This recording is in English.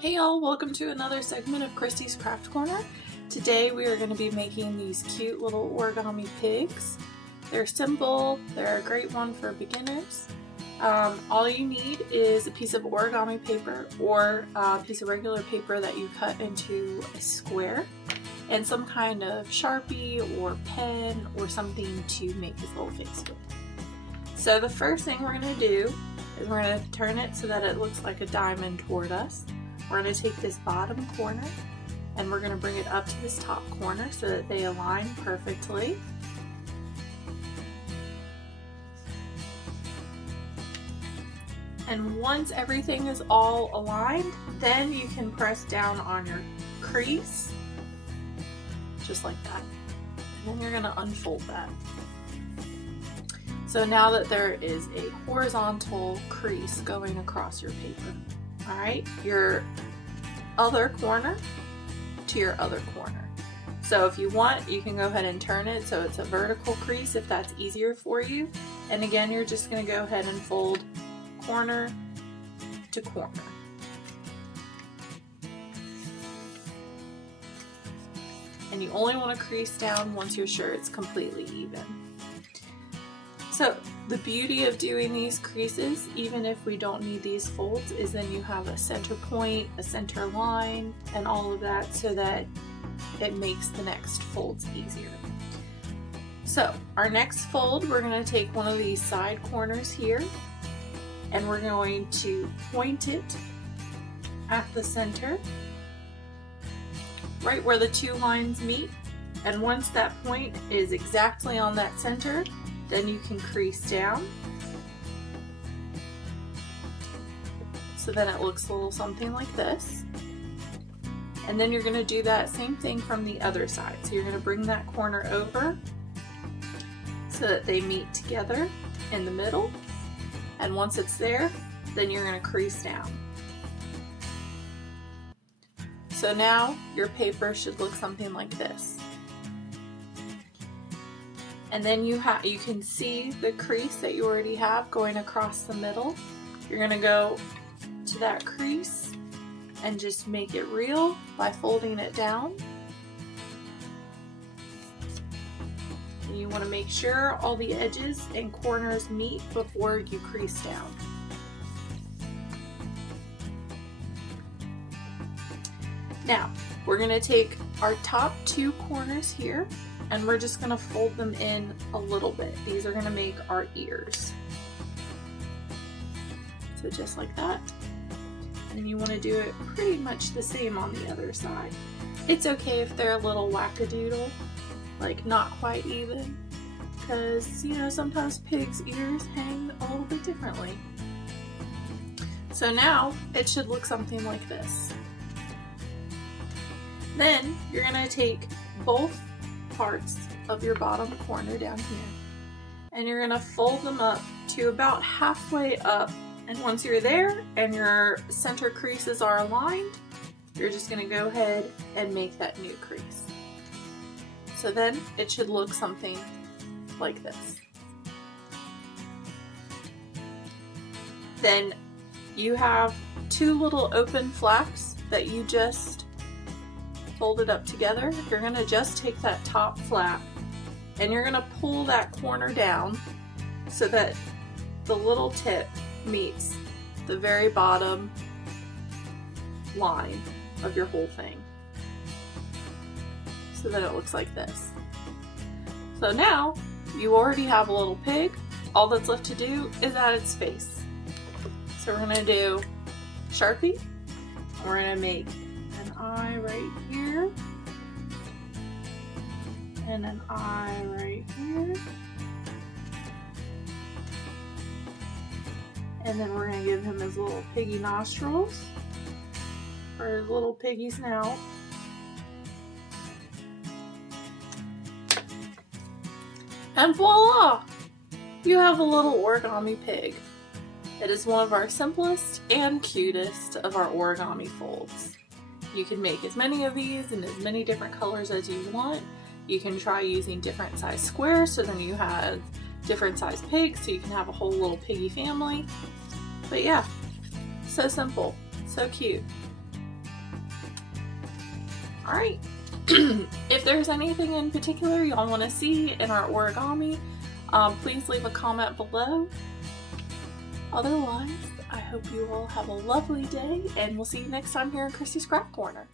Hey y'all, welcome to another segment of Christy's Craft Corner. Today we are going to be making these cute little origami pigs. They're simple, they're a great one for beginners. All you need is a piece of origami paper or a piece of regular paper that you cut into a square, and some kind of Sharpie or pen or something to make his little face with. So the first thing we're going to do is we're going to turn it so that it looks like a diamond toward us. We're going to take this bottom corner and we're going to bring it up to this top corner so that they align perfectly. And once everything is all aligned, then you can press down on your crease, just like that. And then you're going to unfold that. So now that there is a horizontal crease going across your paper, all right, your other corner to your other corner. So if you want, you can go ahead and turn it so it's a vertical crease if that's easier for you. And again, you're just going to go ahead and fold corner to corner. And you only want to crease down once you're sure it's completely even. So the beauty of doing these creases, even if we don't need these folds, is then you have a center point, a center line, and all of that so that it makes the next folds easier. So our next fold, we're going to take one of these side corners here and we're going to point it at the center, right where the two lines meet. And once that point is exactly on that center, then you can crease down. So then it looks a little something like this. And then you're going to do that same thing from the other side. So you're going to bring that corner over so that they meet together in the middle. And once it's there, then you're going to crease down. So now your paper should look something like this. And then you can see the crease that you already have going across the middle. You're going to go to that crease and just make it real by folding it down. And you want to make sure all the edges and corners meet before you crease down. Now, we're going to take our top two corners here and we're just going to fold them in a little bit. These are going to make our ears. So just like that. And you want to do it pretty much the same on the other side. It's okay if they're a little wackadoodle, like not quite even, because you know sometimes pigs' ears hang a little bit differently. So now it should look something like this. Then you're going to take both parts of your bottom corner down here and you're going to fold them up to about halfway up, and once you're there and your center creases are aligned, you're just going to go ahead and make that new crease. So then it should look something like this. Then you have two little open flaps that you just folded up together. You're going to just take that top flap and you're going to pull that corner down so that the little tip meets the very bottom line of your whole thing, so that it looks like this. So now you already have a little pig. All that's left to do is add its face. So we're going to do Sharpie. We're going to make an eye right here and an eye right here, and then we're going to give him his little piggy nostrils for his little piggy snout. And voila! You have a little origami pig. It is one of our simplest and cutest of our origami folds. You can make as many of these in as many different colors as you want. You can try using different size squares so then you have different size pigs so you can have a whole little piggy family. But yeah, So simple, so cute. Alright, if there's anything in particular y'all want to see in our origami, please leave a comment below. Otherwise, I hope you all have a lovely day, and we'll see you next time here in Christy's Craft Corner.